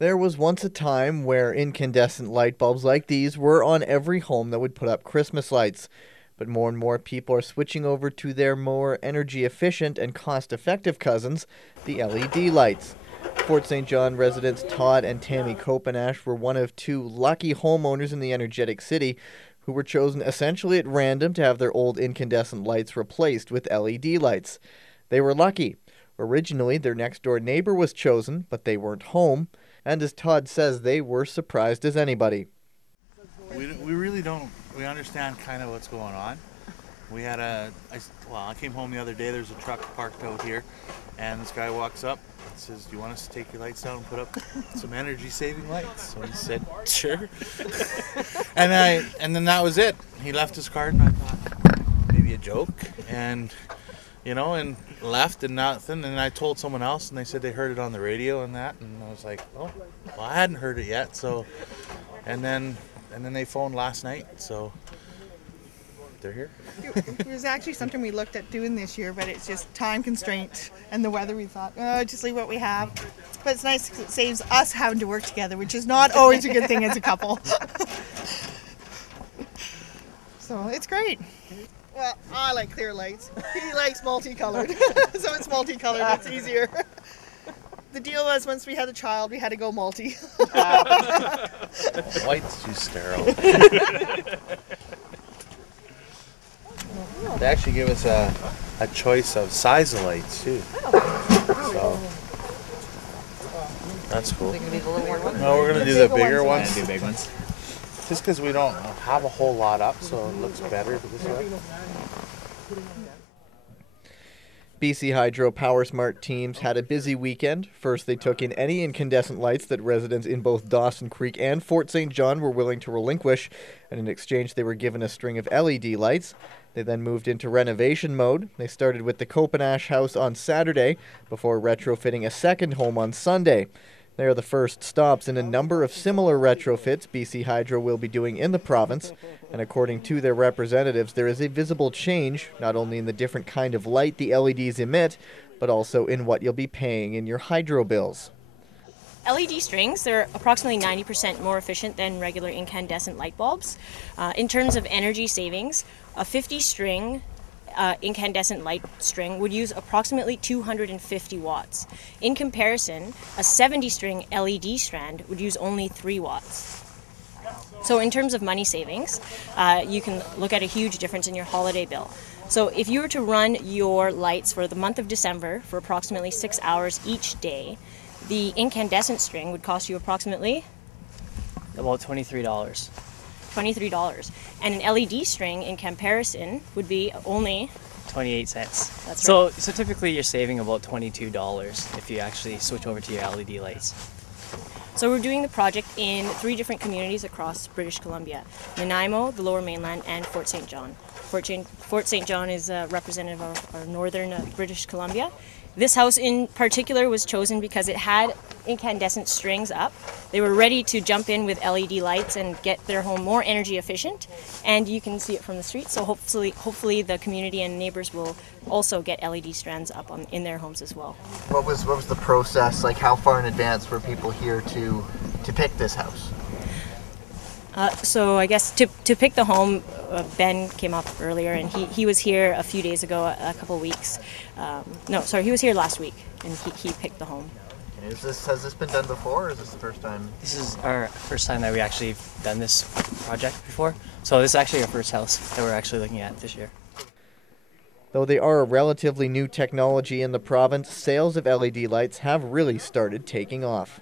There was once a time where incandescent light bulbs like these were on every home that would put up Christmas lights. But more and more people are switching over to their more energy efficient and cost effective cousins, the LED lights. Fort St. John residents Todd and Tammy Copenash were one of two lucky homeowners in the energetic city who were chosen essentially at random to have their old incandescent lights replaced with LED lights. They were lucky. Originally, their next door neighbor was chosen, but they weren't home. And as Todd says, they were surprised as anybody. We really don't, we understand kind of what's going on. We had I came home the other day, there's a truck parked out here, and this guy walks up and says, "Do you want us to take your lights down and put up some energy saving lights?" So he said, "Sure." and then that was it. He left his card and I thought, maybe a joke, and left and nothing. And I told someone else and they said they heard it on the radio and that, and I was like, oh, well, I hadn't heard it yet. So, and then they phoned last night, so they're here. It was actually something we looked at doing this year, but it's just time constraint and the weather. We thought, just leave what we have. But it's nice because it saves us having to work together, which is not always a good thing as a couple. So it's great. Well, I like clear lights. He likes multicolored. So it's multicolored, it's easier. The deal was once we had a child, we had to go multi. White's too sterile. They actually give us a choice of size of lights too. So that's cool. They're gonna be the little one. No, we're gonna do the bigger ones. Yeah, do big ones. Just because we don't have a whole lot up, so it looks better this way. BC Hydro PowerSmart teams had a busy weekend. First, they took in any incandescent lights that residents in both Dawson Creek and Fort St. John were willing to relinquish, and in exchange they were given a string of LED lights. They then moved into renovation mode. They started with the Copenash house on Saturday before retrofitting a second home on Sunday. They are the first stops in a number of similar retrofits BC Hydro will be doing in the province, and according to their representatives, there is a visible change, not only in the different kind of light the LEDs emit, but also in what you'll be paying in your hydro bills. LED strings, they're approximately 90% more efficient than regular incandescent light bulbs. In terms of energy savings, a 50-string incandescent light string would use approximately 250 watts. In comparison, a 70-string LED strand would use only 3 watts. So in terms of money savings, you can look at a huge difference in your holiday bill. So if you were to run your lights for the month of December for approximately 6 hours each day, the incandescent string would cost you approximately about $23. $23. And an LED string in comparison would be only 28 cents. That's so typically you're saving about $22 if you actually switch over to your LED lights. So we're doing the project in 3 different communities across British Columbia: Nanaimo, the Lower Mainland, and Fort St. John. Fort St. John is a representative of our northern British Columbia. This house in particular was chosen because it had incandescent strings up. They were ready to jump in with LED lights and get their home more energy efficient, and you can see it from the street, so hopefully the community and neighbors will also get LED strands up in their homes as well. What was the process like? How far in advance were people here to pick this house? So I guess to pick the home, Ben came up earlier, and he was here a few days ago, a couple weeks. He was here last week, and he picked the home. Has this been done before, or is this the first time? This is our first time that we actually done this project before. So this is actually our first house that we're actually looking at this year. Though they are a relatively new technology in the province, sales of LED lights have really started taking off.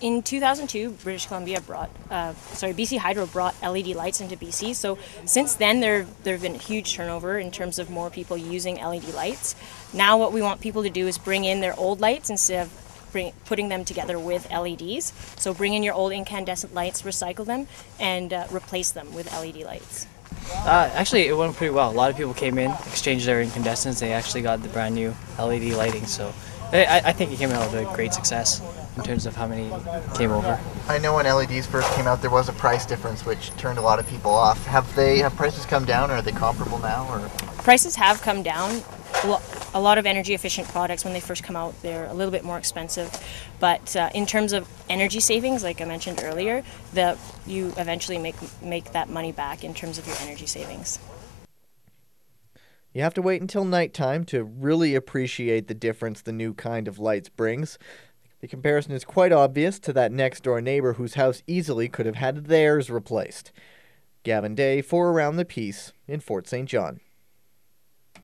In 2002, BC Hydro brought LED lights into BC. So since then, there have been a huge turnover in terms of more people using LED lights. Now what we want people to do is bring in their old lights instead of putting them together with LEDs. So bring in your old incandescent lights, recycle them, and replace them with LED lights. Actually, it went pretty well. A lot of people came in, exchanged their incandescents. They actually got the brand new LED lighting. So I think it came out with a great success in terms of how many came over. I know when LEDs first came out, there was a price difference which turned a lot of people off. Have prices come down, or are they comparable now? Or prices have come down. a lot of energy efficient products, when they first come out, they're a little bit more expensive. But in terms of energy savings, like I mentioned earlier, you eventually make that money back in terms of your energy savings. You have to wait until nighttime to really appreciate the difference the new kind of lights brings. The comparison is quite obvious to that next-door neighbor whose house easily could have had theirs replaced. Gavin Day for Around the Peace in Fort St. John.